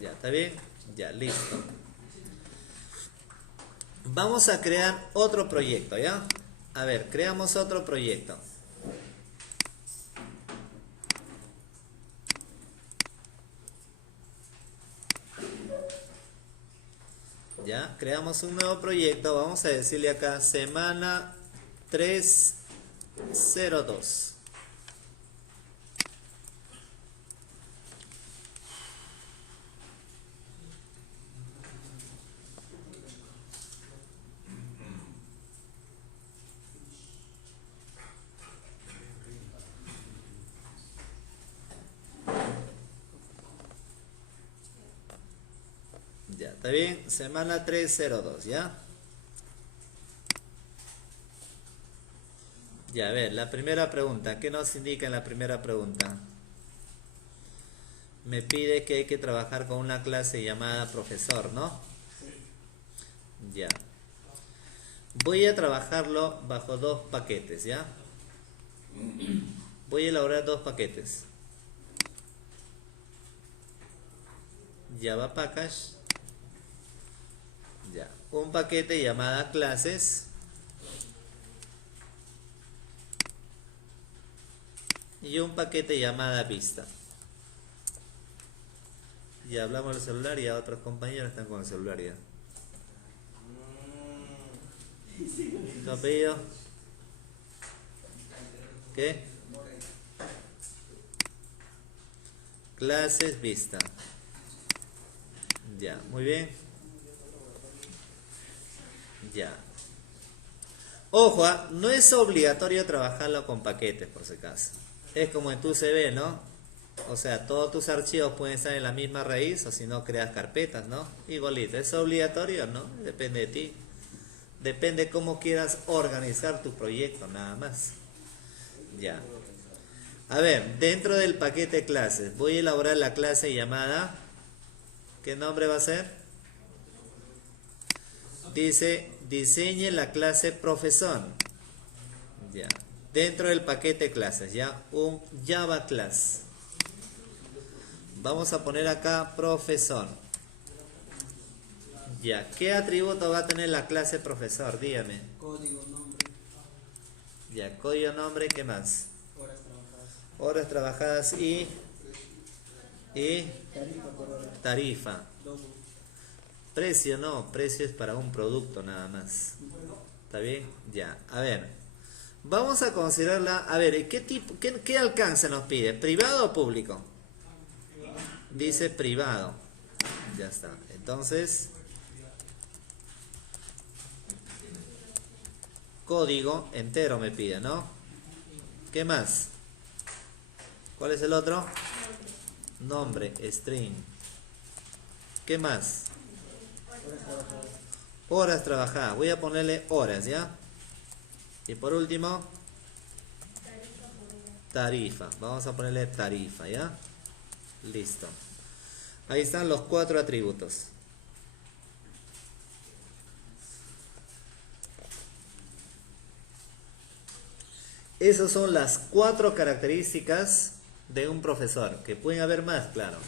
Ya, ¿está bien? Ya, listo. Vamos a crear otro proyecto, ¿ya? A ver, creamos otro proyecto. Ya, creamos un nuevo proyecto. Vamos a decirle acá semana 302. Ya, ¿está bien? Semana 302, ¿ya? Ya, a ver, la primera pregunta. ¿Qué nos indica en la primera pregunta? Me pide que hay que trabajar con una clase llamada profesor, ¿no? Ya. Voy a trabajarlo bajo dos paquetes, ¿ya? Voy a elaborar dos paquetes. Java Package. Ya. Un paquete llamada clases. Y un paquete llamada vista. Ya hablamos del celular y a otros compañeros están con el celular ya. ¿Tu apellido? ¿Qué? Clases vista. Ya, muy bien. Ya. Ojo, no es obligatorio trabajarlo con paquetes por si acaso. Es como en tu CV, ¿no? O sea, todos tus archivos pueden estar en la misma raíz o si no creas carpetas, ¿no? Igualito. ¿Es obligatorio? ¿No? Depende de ti. Depende cómo quieras organizar tu proyecto, nada más. Ya. A ver, dentro del paquete clases, voy a elaborar la clase llamada. ¿Qué nombre va a ser? Dice, diseñe la clase profesor. Ya. Dentro del paquete clases, ya. Un Java class. Vamos a poner acá profesor. Ya. ¿Qué atributo va a tener la clase profesor? Dígame. Código, nombre. Ya. Código, nombre, ¿qué más? Horas trabajadas. Horas trabajadas y Tarifa por hora. tarifa. Logo. Precio no, precio es para un producto nada más. ¿Está bien? Ya. A ver. Vamos a considerarla. A ver, ¿qué tipo, qué alcance nos pide? ¿Privado o público? Dice privado. Ya está. Entonces, código entero me pide, ¿no? ¿Qué más? ¿Cuál es el otro? Nombre, string. ¿Qué más? Horas trabajadas. Horas trabajadas. Voy a ponerle horas, ¿ya? Y por último, tarifa. Vamos a ponerle tarifa, ¿ya? Listo. Ahí están los 4 atributos. Esas son las 4 características de un profesor, que pueden haber más, claro.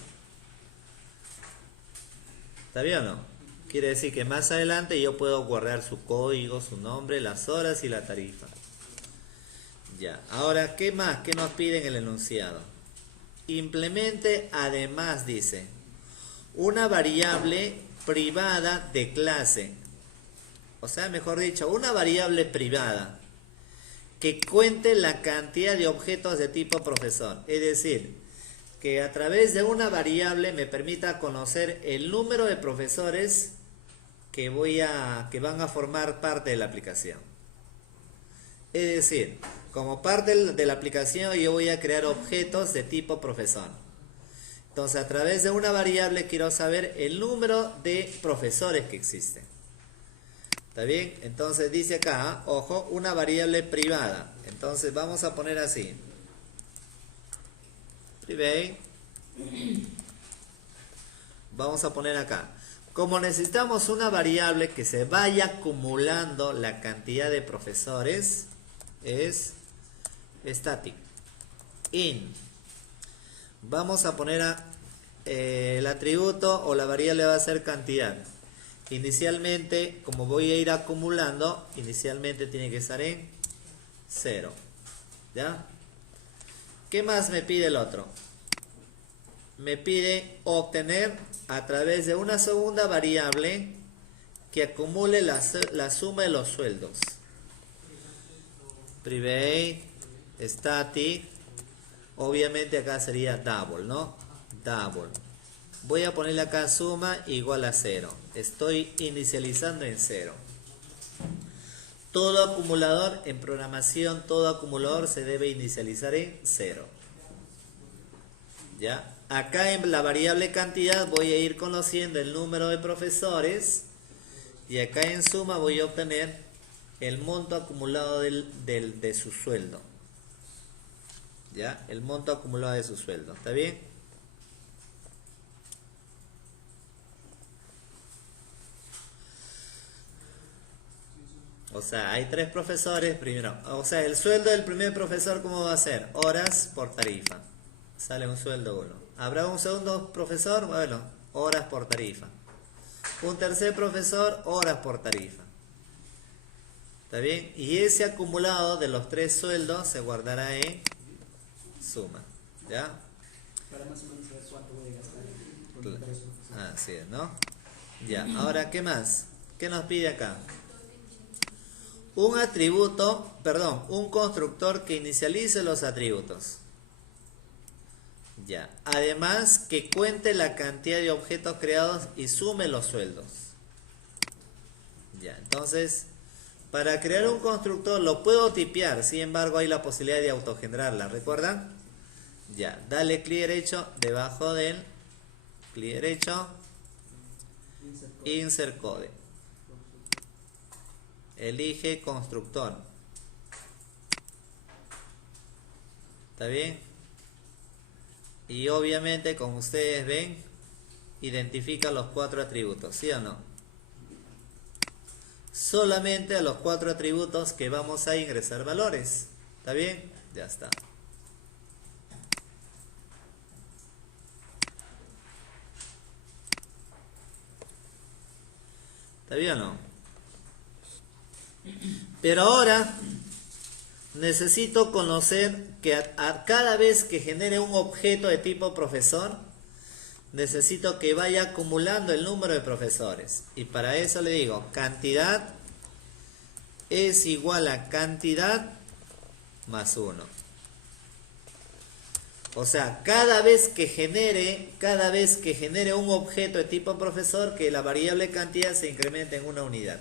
¿Está bien o no? Quiere decir que más adelante yo puedo guardar su código, su nombre, las horas y la tarifa. Ya, ahora, ¿qué más? ¿Qué nos pide en el enunciado? Implemente, además, dice, una variable privada de clase. O sea, mejor dicho, una variable privada que cuente la cantidad de objetos de tipo profesor. Es decir, que a través de una variable me permita conocer el número de profesores que van a formar parte de la aplicación. Es decir, como parte de la aplicación yo voy a crear objetos de tipo profesor. Entonces, a través de una variable quiero saber el número de profesores que existen. ¿Está bien? Entonces dice acá, ojo, una variable privada. Entonces vamos a poner así. Private. Vamos a poner acá. Como necesitamos una variable que se vaya acumulando la cantidad de profesores, es static. In. Vamos a poner el atributo o la variable va a ser cantidad. Inicialmente, como voy a ir acumulando, inicialmente tiene que estar en 0. ¿Ya? ¿Qué más me pide el otro? Me pide obtener a través de una segunda variable que acumule la suma de los sueldos. Private, static, obviamente acá sería double, ¿no? Double. Voy a ponerle acá suma igual a 0. Estoy inicializando en 0. Todo acumulador en programación, todo acumulador se debe inicializar en 0. ¿Ya? Acá en la variable cantidad voy a ir conociendo el número de profesores y acá en suma voy a obtener el monto acumulado de su sueldo. ¿Ya? El monto acumulado de su sueldo. ¿Está bien? O sea, hay 3 profesores primero. O sea, el sueldo del primer profesor, ¿cómo va a ser? Horas por tarifa. Sale un sueldo 1. ¿Habrá un segundo profesor? Bueno, horas por tarifa. Un tercer profesor, horas por tarifa. ¿Está bien? Y ese acumulado de los 3 sueldos se guardará en suma. ¿Ya? Para más o menos saber cuánto voy a gastar con el precio. Así es, ¿no? Ya, ahora, ¿qué más? ¿Qué nos pide acá? Un atributo, perdón, un constructor que inicialice los atributos. Ya. Además, que cuente la cantidad de objetos creados y sume los sueldos. Ya. Entonces, para crear un constructor lo puedo tipear, sin embargo, hay la posibilidad de autogenerarla. ¿Recuerdan? Ya. Dale clic derecho debajo del clic derecho, insert code. Elige constructor. ¿Está bien? Y obviamente, como ustedes ven, identifica los 4 atributos, ¿sí o no? Solamente a los 4 atributos que vamos a ingresar valores. ¿Está bien? Ya está. ¿Está bien o no? Pero ahora necesito conocer que cada vez que genere un objeto de tipo profesor, necesito que vaya acumulando el número de profesores. Y para eso le digo, cantidad es igual a cantidad más 1. O sea, cada vez que genere un objeto de tipo profesor, que la variable cantidad se incremente en una unidad.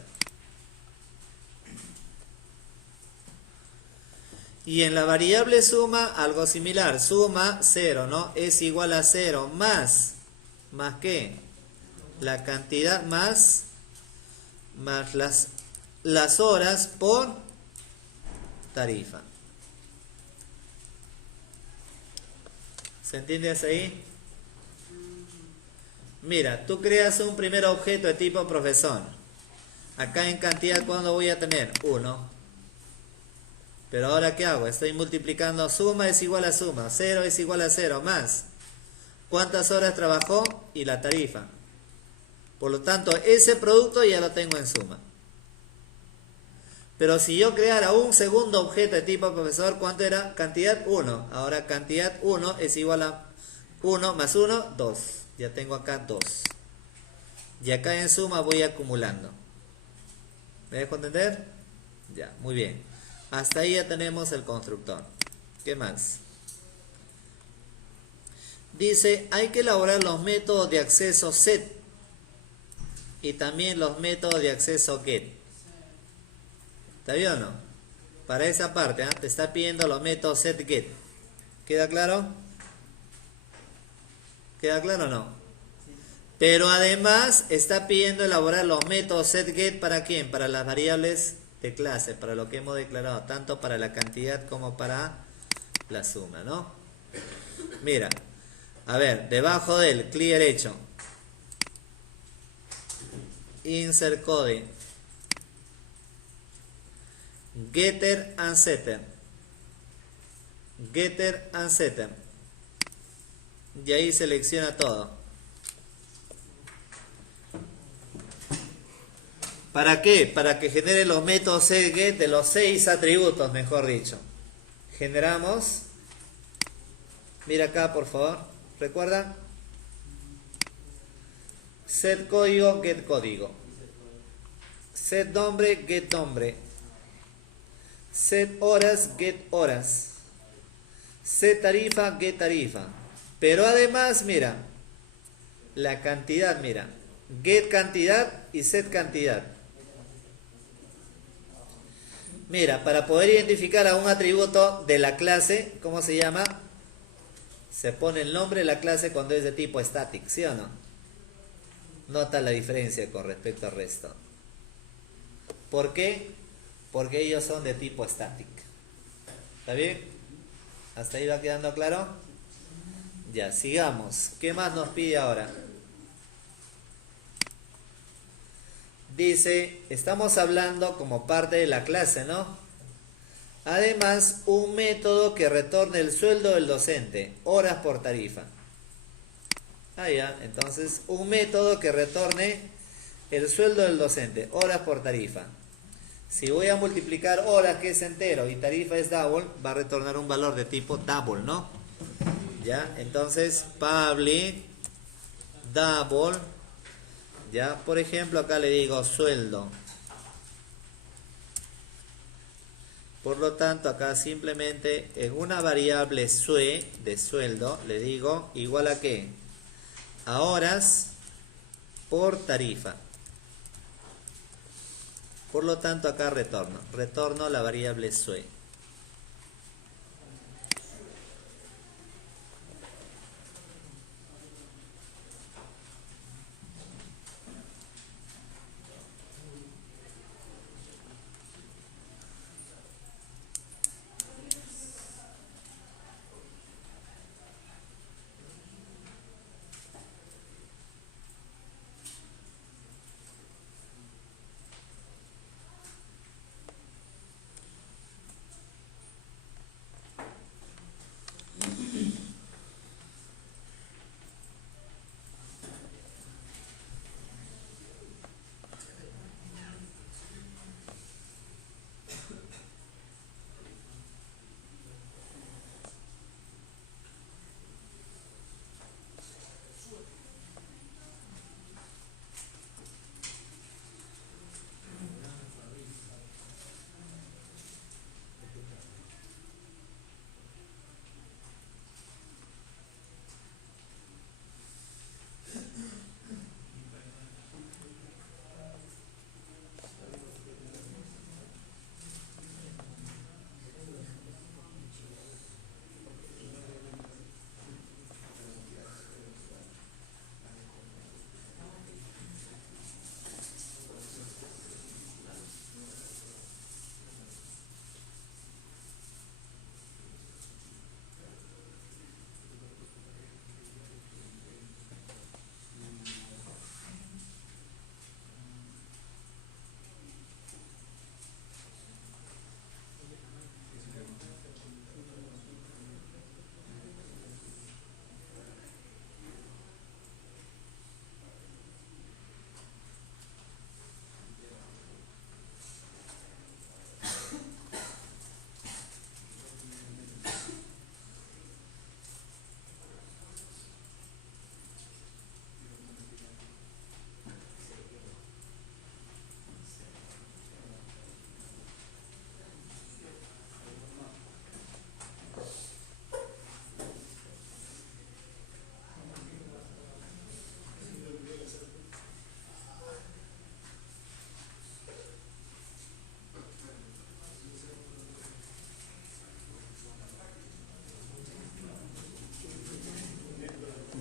Y en la variable suma, algo similar. Suma 0, ¿no? Es igual a 0 más ¿qué? La cantidad más las horas por tarifa. ¿Se entiende hasta ahí? Mira, tú creas un primer objeto de tipo profesor. Acá en cantidad, ¿cuándo voy a tener? 1. Pero ahora, ¿qué hago? Estoy multiplicando. Suma es igual a suma. 0 es igual a 0 más ¿cuántas horas trabajó? Y la tarifa. Por lo tanto, ese producto ya lo tengo en suma. Pero si yo creara un segundo objeto de tipo profesor, ¿cuánto era? Cantidad 1. Ahora cantidad 1 es igual a 1 más 1, 2. Ya tengo acá 2. Y acá en suma voy acumulando. ¿Me dejo entender? Ya, muy bien. Hasta ahí ya tenemos el constructor. ¿Qué más? Dice, hay que elaborar los métodos de acceso set y también los métodos de acceso get. ¿Está bien o no? Para esa parte, te está pidiendo los métodos set get. ¿Queda claro? ¿Queda claro o no? Pero además está pidiendo elaborar los métodos set get ¿para quién? Para las variables de clase, para lo que hemos declarado, tanto para la cantidad como para la suma, ¿no? Mira, a ver, debajo del clic derecho, insert code, getter and setter, y ahí selecciona todo. ¿Para qué? Para que genere los métodos setGet de los 6 atributos, mejor dicho. Generamos. Mira acá, por favor. ¿Recuerdan? Set código, get código. Set nombre, get nombre. Set horas, get horas. Set tarifa, get tarifa. Pero además, mira, la cantidad, mira. Get cantidad y set cantidad. Mira, para poder identificar a un atributo de la clase, ¿cómo se llama? Se pone el nombre de la clase cuando es de tipo static, ¿sí o no? Nota la diferencia con respecto al resto. ¿Por qué? Porque ellos son de tipo static. ¿Está bien? ¿Hasta ahí va quedando claro? Ya, sigamos. ¿Qué más nos pide ahora? Dice, estamos hablando como parte de la clase, ¿no? Además, un método que retorne el sueldo del docente, horas por tarifa. Ah, ya, entonces, un método que retorne el sueldo del docente, horas por tarifa. Si voy a multiplicar horas, que es entero, y tarifa es double, va a retornar un valor de tipo double, ¿no? Ya, entonces, public double. Ya, por ejemplo, acá le digo sueldo. Por lo tanto, acá simplemente en una variable sue de sueldo le digo igual a ¿qué? A horas por tarifa. Por lo tanto, acá retorno la variable sue.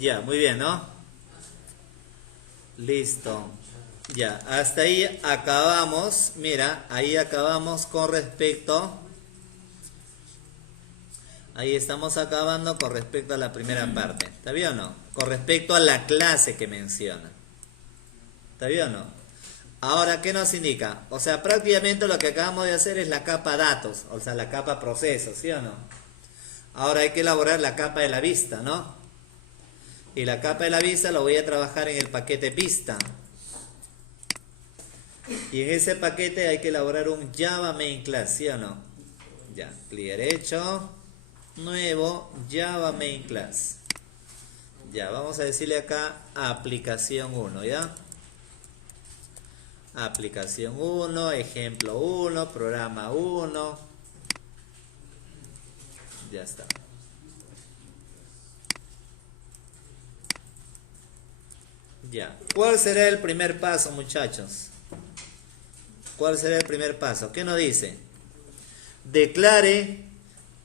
Ya, muy bien, ¿no? Listo. Ya, hasta ahí acabamos. Mira, ahí acabamos con respecto. Ahí estamos acabando con respecto a la primera parte. ¿Está bien o no? Con respecto a la clase que menciona. ¿Está bien o no? Ahora, ¿qué nos indica? O sea, prácticamente lo que acabamos de hacer es la capa datos, o sea, la capa proceso, ¿sí o no? Ahora hay que elaborar la capa de la vista, ¿no? Y la capa de la vista lo voy a trabajar en el paquete pista. Y en ese paquete hay que elaborar un Java Main Class, ¿sí o no? Ya, clic derecho, nuevo, Java Main Class. Ya, vamos a decirle acá aplicación 1, ¿ya? Aplicación 1, ejemplo 1, programa 1. Ya está. Ya. ¿Cuál será el primer paso, muchachos? ¿Cuál será el primer paso? ¿Qué nos dice? Declare,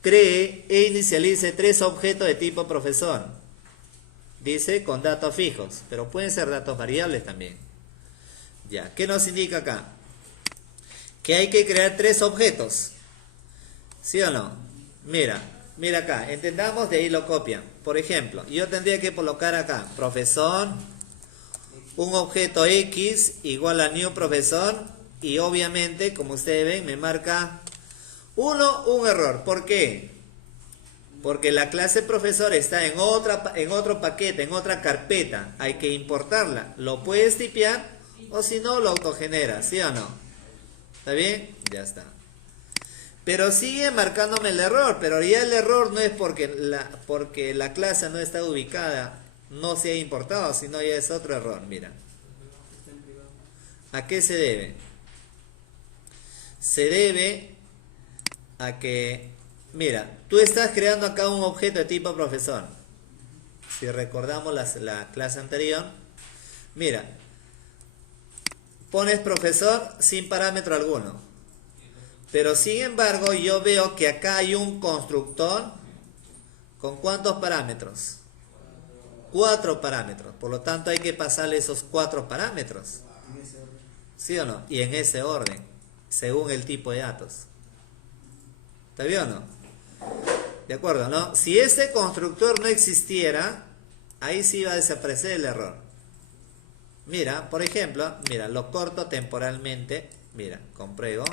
cree e inicialice 3 objetos de tipo profesor. Dice con datos fijos, pero pueden ser datos variables también. Ya, ¿qué nos indica acá? Que hay que crear 3 objetos. ¿Sí o no? Mira acá, entendamos, de ahí lo copian. Por ejemplo, yo tendría que colocar acá, profesor, un objeto X igual a new profesor, y obviamente, como ustedes ven, me marca un error. ¿Por qué? Porque la clase profesor está en otro paquete, en otra carpeta. Hay que importarla. Lo puedes tipear o si no lo autogenera, ¿sí o no? ¿Está bien? Ya está. Pero sigue marcándome el error, pero ya el error no es porque la clase no está ubicada, no se ha importado, sino ya es otro error, mira. ¿A qué se debe? Se debe a que, mira, tú estás creando acá un objeto de tipo profesor. Si recordamos la clase anterior, mira, pones profesor sin parámetro alguno. Pero sin embargo yo veo que acá hay un constructor con ¿cuántos parámetros? 4 parámetros. Por lo tanto hay que pasarle esos 4 parámetros. ¿Sí o no? Y en ese orden, según el tipo de datos. ¿Está bien o no? ¿De acuerdo, no? Si este constructor no existiera, ahí sí va a desaparecer el error. Mira, por ejemplo, mira, lo corto temporalmente. Mira, compruebo.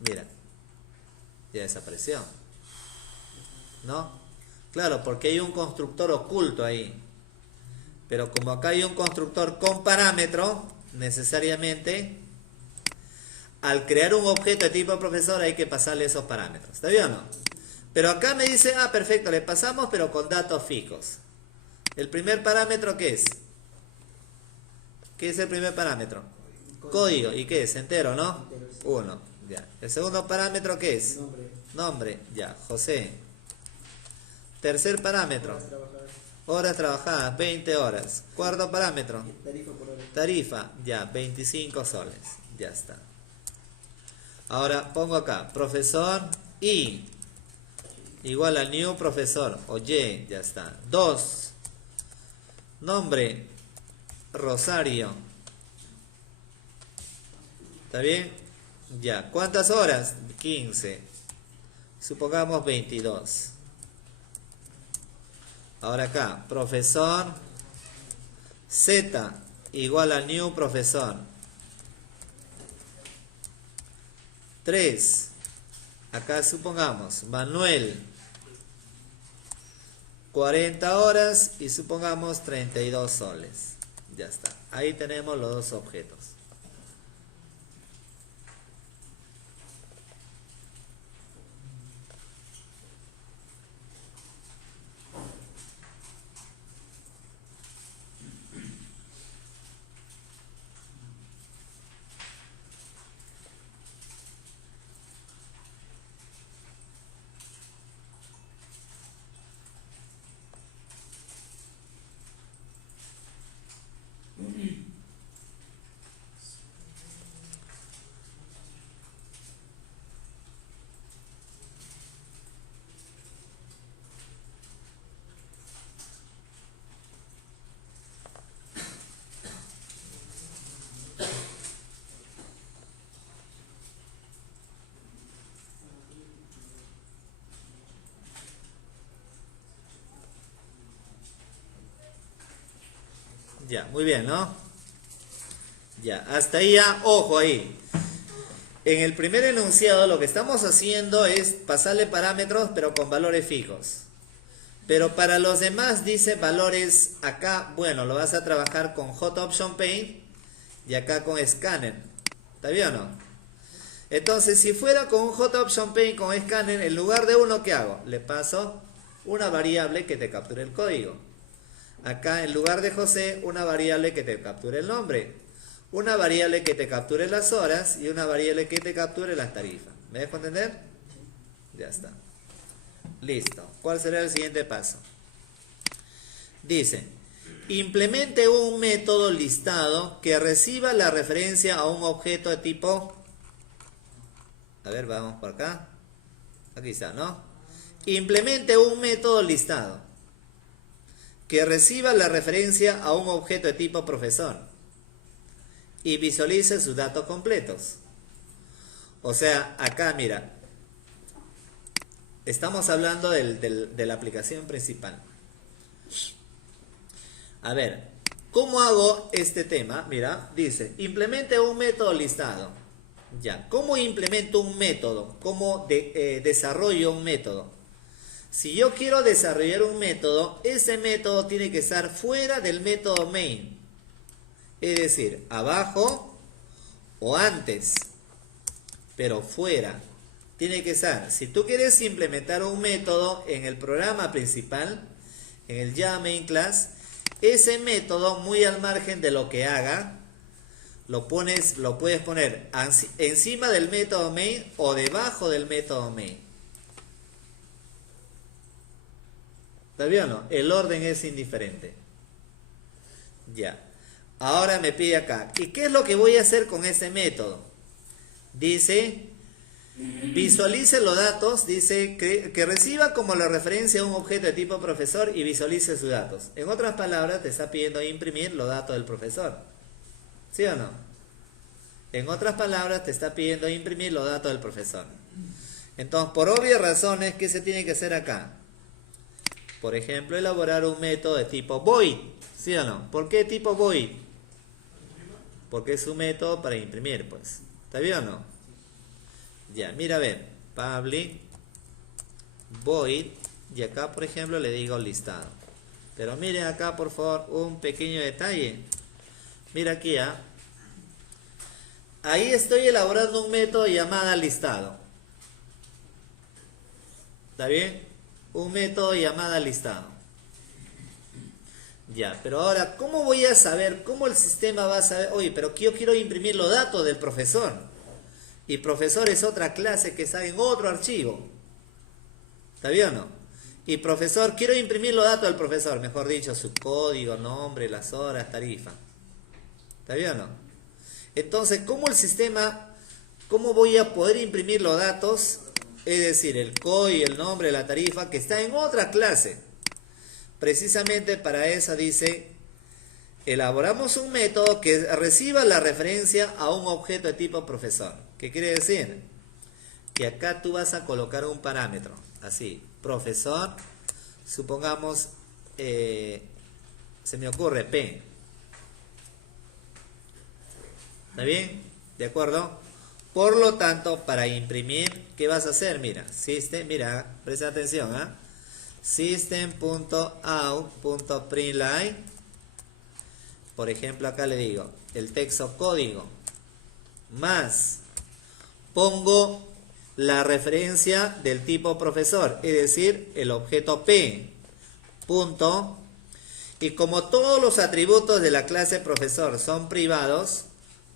Mira, ya desapareció. ¿No? Claro, porque hay un constructor oculto ahí. Pero como acá hay un constructor con parámetro, necesariamente, al crear un objeto de tipo profesor hay que pasarle esos parámetros. ¿Está bien o no? Pero acá me dice, perfecto, le pasamos pero con datos fijos. ¿El primer parámetro qué es? ¿Qué es el primer parámetro? Código. ¿Y qué es? Entero, ¿no? 1. Ya. ¿El segundo parámetro qué es? Nombre. Ya. José. Tercer parámetro. Horas trabajadas, 20 horas. Cuarto parámetro. Tarifa. Ya, 25 soles. Ya está. Ahora pongo acá, profesor I igual a new profesor, o Y, ya está. 2. Nombre, Rosario. ¿Está bien? Ya. ¿Cuántas horas? 15. Supongamos 22. Ahora acá, profesor Z igual a new profesor. 3. Acá supongamos Manuel 40 horas y supongamos 32 soles. Ya está. Ahí tenemos los 2 objetos. Ya, muy bien, ¿no? Ya, hasta ahí ya, ojo ahí. En el primer enunciado lo que estamos haciendo es pasarle parámetros pero con valores fijos. Pero para los demás dice valores acá, bueno, lo vas a trabajar con Hot Option Paint y acá con Scanner. ¿Está bien o no? Entonces, si fuera con un JOptionPaint con escáner, en lugar de uno, ¿qué hago? Le paso una variable que te capture el código. Acá, en lugar de José, una variable que te capture el nombre. Una variable que te capture las horas y una variable que te capture las tarifas. ¿Me dejo entender? Ya está. Listo. ¿Cuál será el siguiente paso? Dice, implemente un método listado que reciba la referencia a un objeto de tipo... A ver, vamos por acá. Aquí está, ¿no? Implemente un método listado que reciba la referencia a un objeto de tipo profesor y visualice sus datos completos. O sea, acá mira, estamos hablando de la aplicación principal. A ver, ¿cómo hago este tema? Mira, dice, implemente un método listado. Ya, ¿cómo implemento un método? ¿Cómo desarrollo un método? Si yo quiero desarrollar un método, ese método tiene que estar fuera del método main. Es decir, abajo o antes, pero fuera. Tiene que estar. Si tú quieres implementar un método en el programa principal, en el Java Main Class, ese método muy al margen de lo que haga, lo puedes poner encima del método main o debajo del método main. ¿Está bien o no? El orden es indiferente. Ya. Ahora me pide acá. ¿Y qué es lo que voy a hacer con ese método? Dice, visualice los datos. Dice que reciba como la referencia a un objeto de tipo profesor y visualice sus datos. En otras palabras, te está pidiendo imprimir los datos del profesor. ¿Sí o no? En otras palabras, te está pidiendo imprimir los datos del profesor. Entonces, por obvias razones, ¿qué se tiene que hacer acá? Por ejemplo, elaborar un método de tipo void. ¿Sí o no? ¿Por qué tipo void? Porque es un método para imprimir, pues. ¿Está bien o no? Ya, mira, a ver. Public void. Y acá, por ejemplo, le digo listado. Pero miren acá, por favor, un pequeño detalle. Mira aquí, ¿ah? Ahí estoy elaborando un método llamado listado. ¿Está bien? Un método llamado listado. Ya, pero ahora, ¿cómo voy a saber? ¿Cómo el sistema va a saber? Oye, pero yo quiero imprimir los datos del profesor. Y profesor es otra clase que está en otro archivo. ¿Está bien o no? Y profesor, quiero imprimir los datos del profesor. Mejor dicho, su código, nombre, las horas, tarifa. ¿Está bien o no? Entonces, ¿cómo el sistema, cómo voy a poder imprimir los datos? Es decir, el código, el nombre, la tarifa, que está en otra clase. Precisamente para eso dice, elaboramos un método que reciba la referencia a un objeto de tipo profesor. ¿Qué quiere decir? Que acá tú vas a colocar un parámetro, así, profesor, supongamos, se me ocurre P. ¿Está bien? ¿De acuerdo? Por lo tanto, para imprimir, ¿qué vas a hacer? Mira, mira, presta atención, ¿ah? System.out.println. Por ejemplo, acá le digo el texto código más pongo la referencia del tipo profesor, es decir, el objeto P. Punto. Y como todos los atributos de la clase profesor son privados,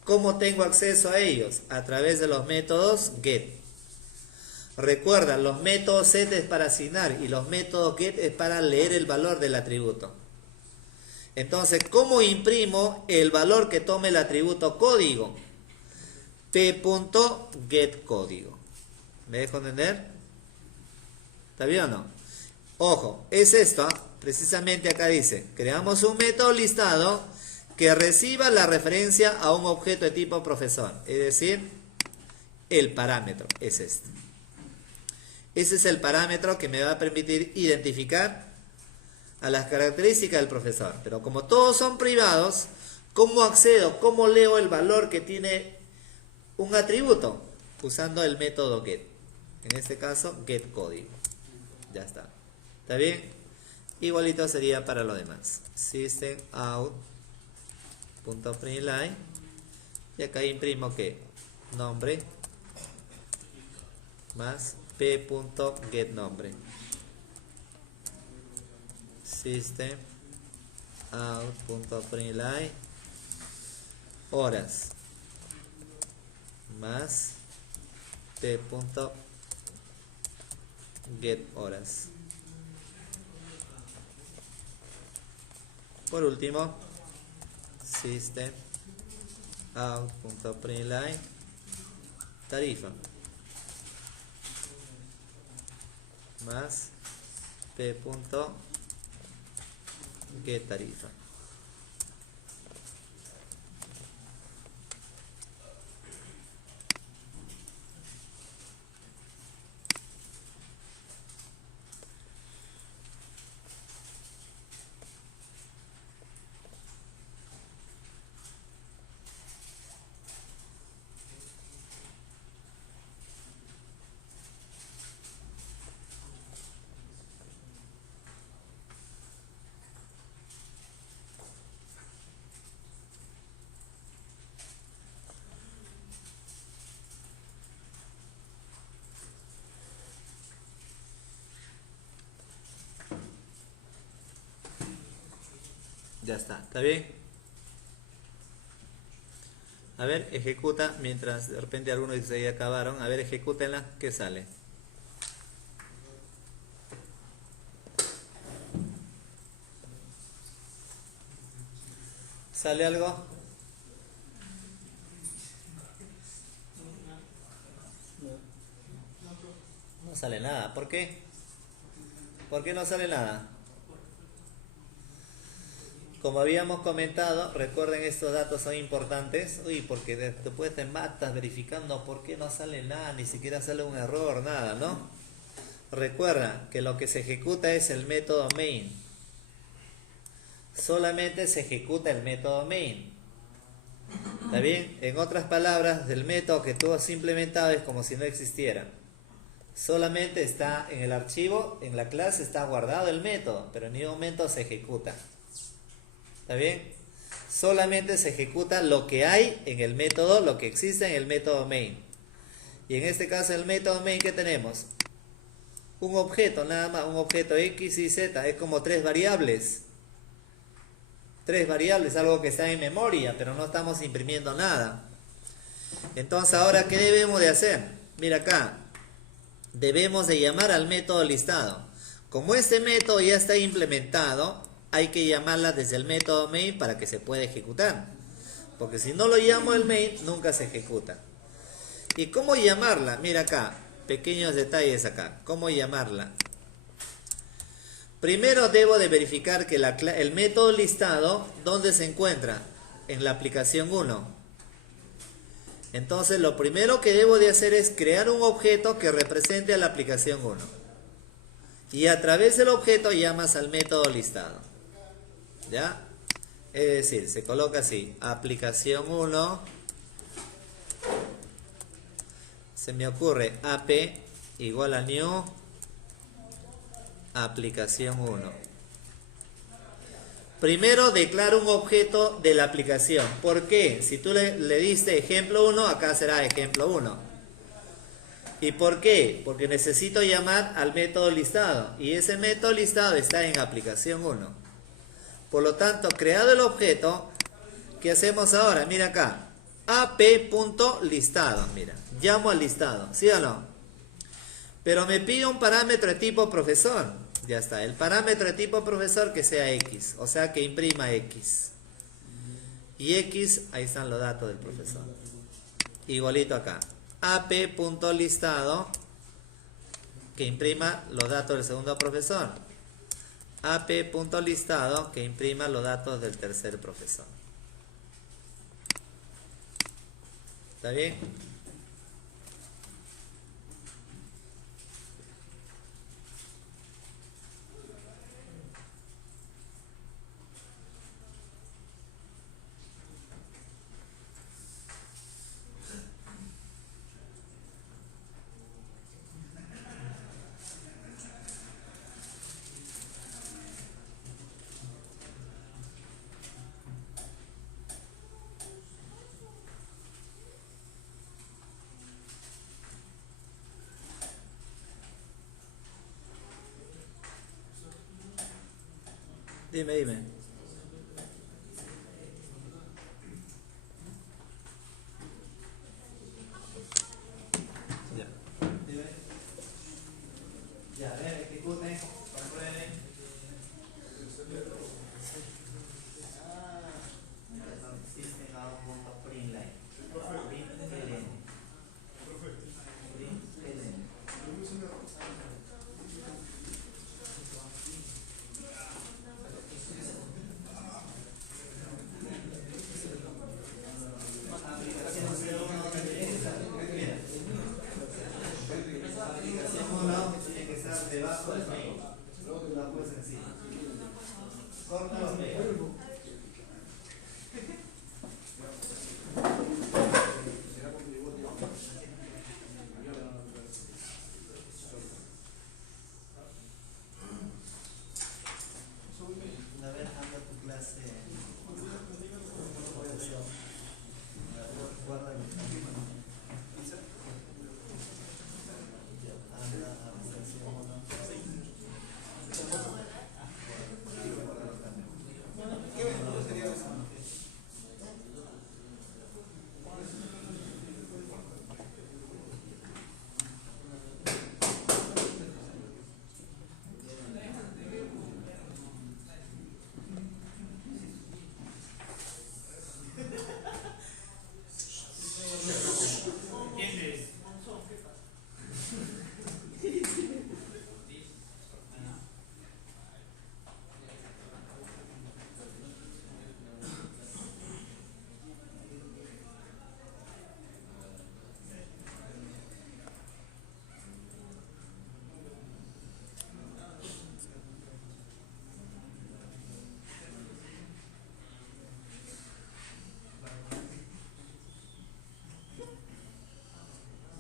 ¿cómo tengo acceso a ellos? A través de los métodos get. Recuerda, los métodos set es para asignar y los métodos get es para leer el valor del atributo. Entonces, ¿cómo imprimo el valor que tome el atributo código? P.getCódigo. ¿Me dejo entender? ¿Está bien o no? Ojo, es esto, precisamente acá dice, creamos un método listado que reciba la referencia a un objeto de tipo profesor, es decir, el parámetro es este. Ese es el parámetro que me va a permitir identificar a las características del profesor. Pero como todos son privados, ¿cómo accedo? ¿Cómo leo el valor que tiene un atributo? Usando el método get. En este caso, getCódigo. Ya está. ¿Está bien? Igualito sería para lo demás. Systemout.println Y acá imprimo que nombre más p.getNombre. System out.println horas más p.getHoras. Por último, system out.println tarifa más p.getTarifa. Ya está bien. A ver, ejecuta, mientras de repente algunos dice ya acabaron. A ver, ejecútenla, ¿qué sale? ¿Sale algo? No sale nada. ¿Por qué? ¿Por qué no sale nada? Como habíamos comentado, recuerden, estos datos son importantes. Uy, porque después te matas verificando por qué no sale nada, ni siquiera sale un error, nada, ¿no? Recuerda que lo que se ejecuta es el método main. Solamente se ejecuta el método main. ¿Está bien? En otras palabras, el método que tú has implementado es como si no existiera. Solamente está en el archivo, en la clase está guardado el método, pero en ningún momento se ejecuta. ¿Está bien? Solamente se ejecuta lo que hay en el método, lo que existe en el método main. Y en este caso el método main, ¿qué tenemos? Un objeto, nada más, un objeto X y Z, es como tres variables. Tres variables, algo que está en memoria, pero no estamos imprimiendo nada. Entonces, ahora, ¿qué debemos de hacer? Mira acá, debemos de llamar al método listado. Como este método ya está implementado, hay que llamarla desde el método main para que se pueda ejecutar. Porque si no lo llamo el main, nunca se ejecuta. ¿Y cómo llamarla? Mira acá, pequeños detalles acá. ¿Cómo llamarla? Primero debo de verificar que el método listado, ¿dónde se encuentra? En la aplicación 1. Entonces lo primero que debo de hacer es crear un objeto que represente a la aplicación 1. Y a través del objeto llamas al método listado. ¿Ya? Es decir, se coloca así, aplicación 1, se me ocurre ap igual a new aplicación 1. Primero declaro un objeto de la aplicación. ¿Por qué? Si tú le diste ejemplo 1, acá será ejemplo 1. ¿Y por qué? Porque necesito llamar al método listado. Y ese método listado está en aplicación 1. Por lo tanto, creado el objeto, ¿qué hacemos ahora? Mira acá, ap.listado, mira, llamo al listado, ¿sí o no? Pero me pide un parámetro de tipo profesor, ya está, el parámetro de tipo profesor que sea X, o sea que imprima X. Y X, ahí están los datos del profesor. Igualito acá, ap.listado, que imprima los datos del segundo profesor. ap.listado, que imprima los datos del tercer profesor. ¿Está bien? Dime, dime. Ya. Dime. Ya, a ver, ejecuten, comprueben. System out print line. Print ln. Print ln. Tiene que estar debajo del mail. La puedes encima. Corta los mails. Una vez anda tu clase. Guarda el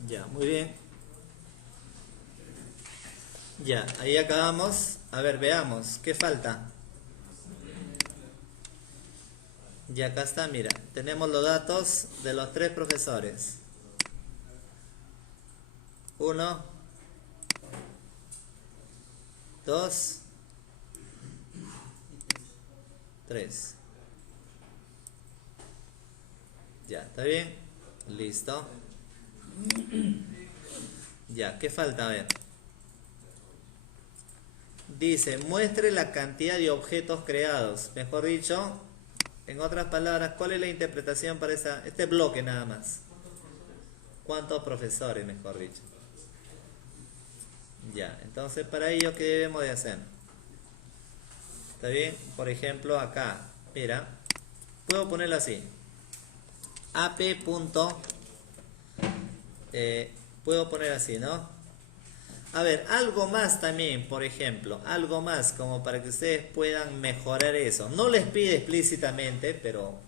Ya, muy bien. Ya, ahí acabamos. A ver, veamos, ¿qué falta? Y acá está, mira, tenemos los datos de los 3 profesores. 1, 2, 3. Ya, ¿está bien? Listo. Ya, ¿qué falta? A ver. Dice, muestre la cantidad de objetos creados. Mejor dicho, en otras palabras, ¿cuál es la interpretación para este bloque nada más? ¿Cuántos profesores, mejor dicho? Ya, entonces para ello, ¿qué debemos de hacer? ¿Está bien? Por ejemplo, acá, mira, puedo ponerlo así. AP. Puedo poner así, ¿no? A ver, algo más también, por ejemplo, algo más como para que ustedes puedan mejorar eso. No les pide explícitamente, pero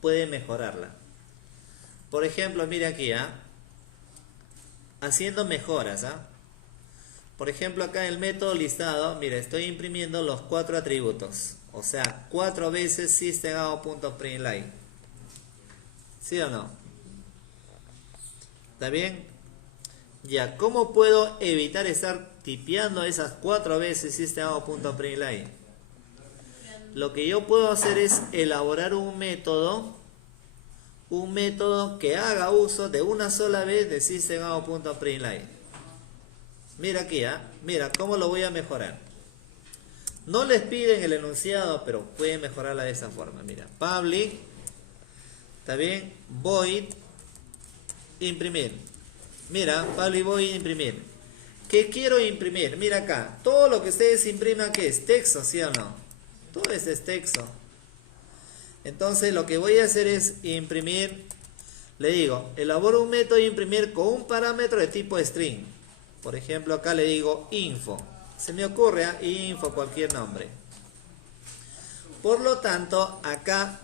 pueden mejorarla. Por ejemplo, mira aquí, haciendo mejoras, Por ejemplo, acá en el método listado, mira, estoy imprimiendo los 4 atributos. O sea, 4 veces system.out.println. ¿Sí o no? ¿Está bien? Ya, ¿cómo puedo evitar estar tipeando esas 4 veces system.out.println? Lo que yo puedo hacer es elaborar un método que haga uso de una sola vez de system.out.println. Mira aquí, mira cómo lo voy a mejorar. No les piden el enunciado, pero pueden mejorarla de esa forma. Mira, public, ¿está bien? Void, imprimir. Mira, public void, imprimir. ¿Qué quiero imprimir? Mira acá, todo lo que ustedes impriman, ¿qué es? Texto, ¿sí o no? Todo eso es texto. Entonces lo que voy a hacer es imprimir, le digo, elaboro un método de imprimir con un parámetro de tipo string. Por ejemplo, acá le digo info. Se me ocurre, info, cualquier nombre. Por lo tanto, acá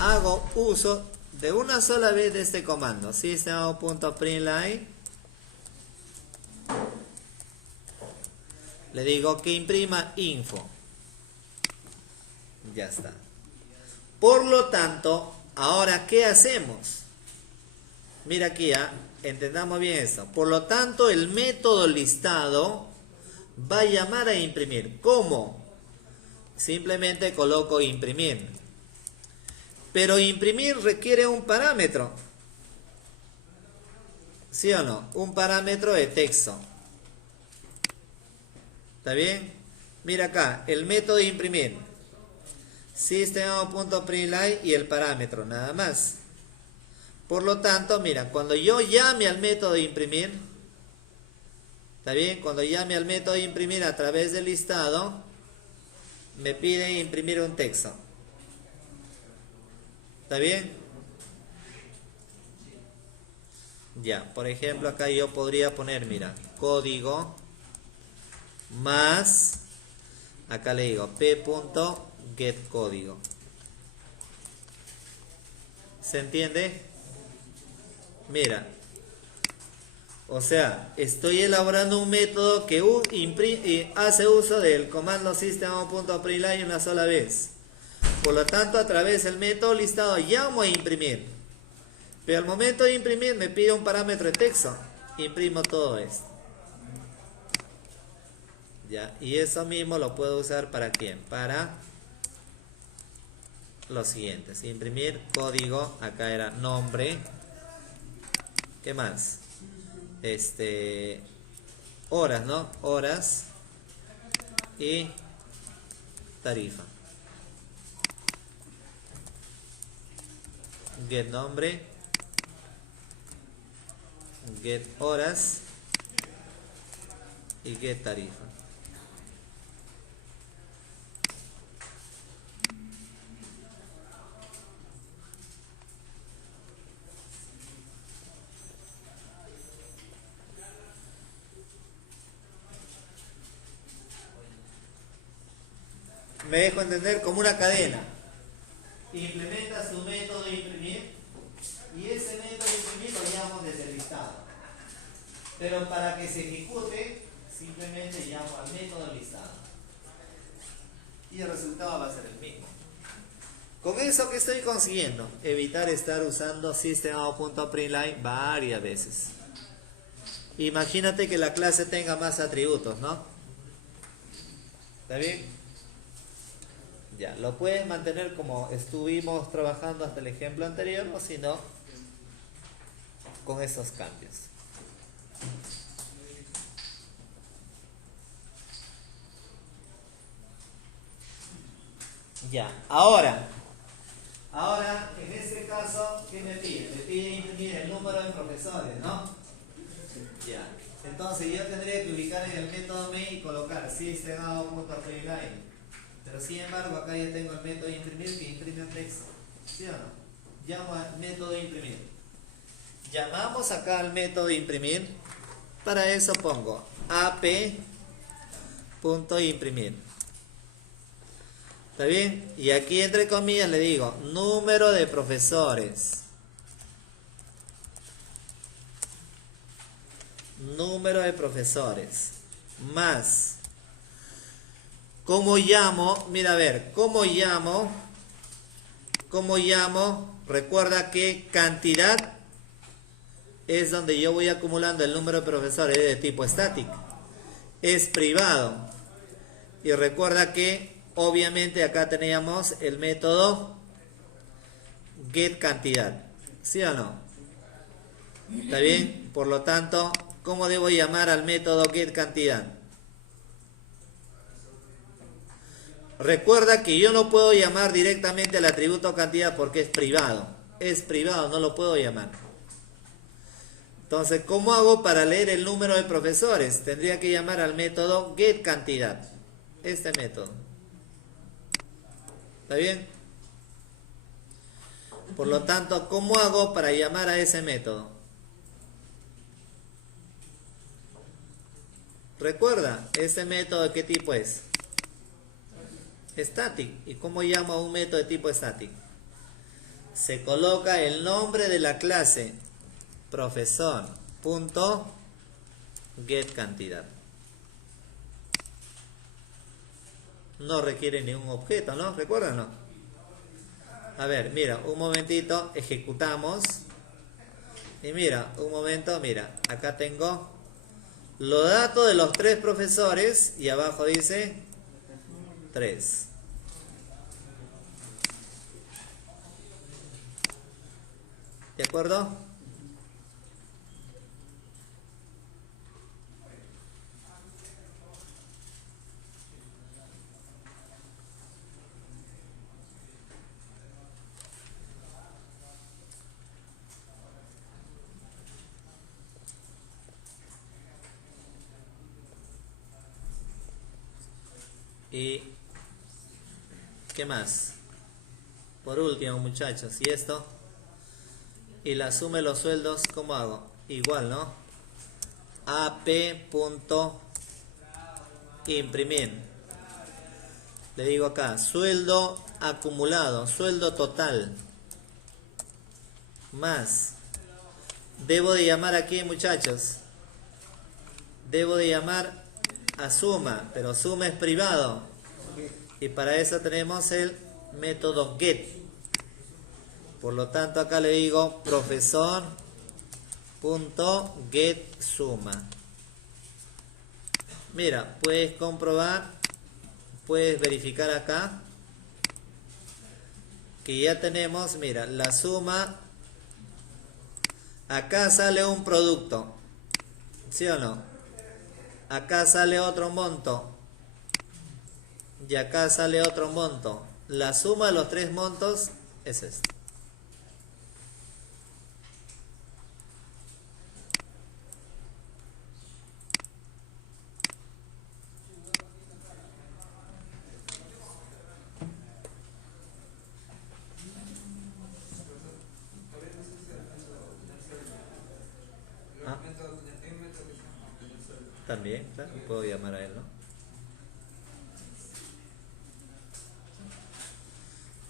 hago uso de una sola vez de este comando. System.println. Le digo que imprima info. Ya está. Por lo tanto, ahora, ¿qué hacemos? Mira aquí, entendamos bien esto. Por lo tanto, el método listado va a llamar a imprimir. ¿Cómo? simplemente coloco imprimir. Pero imprimir requiere un parámetro. ¿Sí o no? Un parámetro de texto. ¿Está bien? Mira acá, el método de imprimir. System.println y el parámetro, nada más. Por lo tanto, mira, cuando yo llame al método de imprimir, ¿está bien? Cuando llame al método de imprimir a través del listado, me pide imprimir un texto. ¿Está bien? Ya, por ejemplo, acá yo podría poner, mira, código más, acá le digo p.getCódigo. ¿Se entiende? Mira, o sea, estoy elaborando un método que hace uso del comando system.println una sola vez. Por lo tanto, a través del método listado llamo a imprimir. Pero al momento de imprimir me pide un parámetro de texto. Imprimo todo esto. Ya, y eso mismo lo puedo usar ¿para quién? Para los siguientes. Imprimir código, acá era nombre. ¿Qué más? Horas, ¿no? Horas y tarifa. Get nombre, get horas y get tarifa. Me dejo entender como una cadena. Implementa su método de imprimir y ese método de imprimir lo llamo desde el listado. Pero para que se ejecute, simplemente llamo al método listado. Y el resultado va a ser el mismo. Con eso, ¿qué estoy consiguiendo? Evitar estar usando system.println varias veces. Imagínate que la clase tenga más atributos, ¿no? ¿Está bien? Ya, lo puedes mantener como estuvimos trabajando hasta el ejemplo anterior, o si no, con esos cambios. Ya, ahora en este caso, ¿qué me pide? Me pide imprimir el número de profesores, ¿no? Ya, entonces yo tendría que ubicar en el método main y colocar system.println. Pero sin embargo, acá ya tengo el método de imprimir que imprime un texto. ¿Sí o no? Llamo al método de imprimir. Llamamos acá al método de imprimir. Para eso pongo ap.imprimir. ¿Está bien? Y aquí entre comillas le digo número de profesores. Número de profesores. Más. ¿Cómo llamo? Mira, a ver, ¿cómo llamo? ¿Cómo llamo? Recuerda que cantidad es donde yo voy acumulando el número de profesores de tipo static. Es privado. Y recuerda que obviamente acá teníamos el método getCantidad. ¿Sí o no? ¿Está bien? Por lo tanto, ¿cómo debo llamar al método getCantidad? Recuerda que yo no puedo llamar directamente al atributo cantidad porque es privado. Es privado, no lo puedo llamar. Entonces, ¿cómo hago para leer el número de profesores? Tendría que llamar al método getCantidad. Este método. ¿Está bien? Por lo tanto, ¿cómo hago para llamar a ese método? Recuerda, ¿ese método de qué tipo es? Static. ¿Y cómo llamo a un método de tipo static? Se coloca el nombre de la clase profesor.getCantidad. No requiere ningún objeto, ¿no? ¿Recuerdan, no? A ver, mira, un momentito, ejecutamos. Y mira, un momento, mira, acá tengo los datos de los 3 profesores y abajo dice 3. ¿De acuerdo? ¿Y qué más? Por último, muchachos, ¿y esto? Y la suma de los sueldos, ¿cómo hago? Igual, ¿no? AP punto imprimir. Le digo acá, sueldo acumulado, sueldo total. Más. Debo de llamar aquí, muchachos. Debo de llamar a suma, pero suma es privado. Y para eso tenemos el método get. Por lo tanto, acá le digo profesor.get suma. Mira, puedes comprobar, puedes verificar acá que ya tenemos, mira, la suma. Acá sale un producto, ¿sí o no? Acá sale otro monto. Y acá sale otro monto. La suma de los tres montos es esta. ¿Ah? También, claro, puedo llamar a él, ¿no?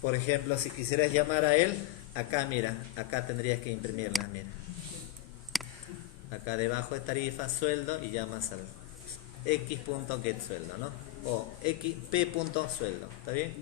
Por ejemplo, si quisieras llamar a él, acá mira, acá tendrías que imprimirla, mira. Acá debajo es tarifa, sueldo y llamas al x.getSueldo, ¿no? O p.sueldo, ¿está bien?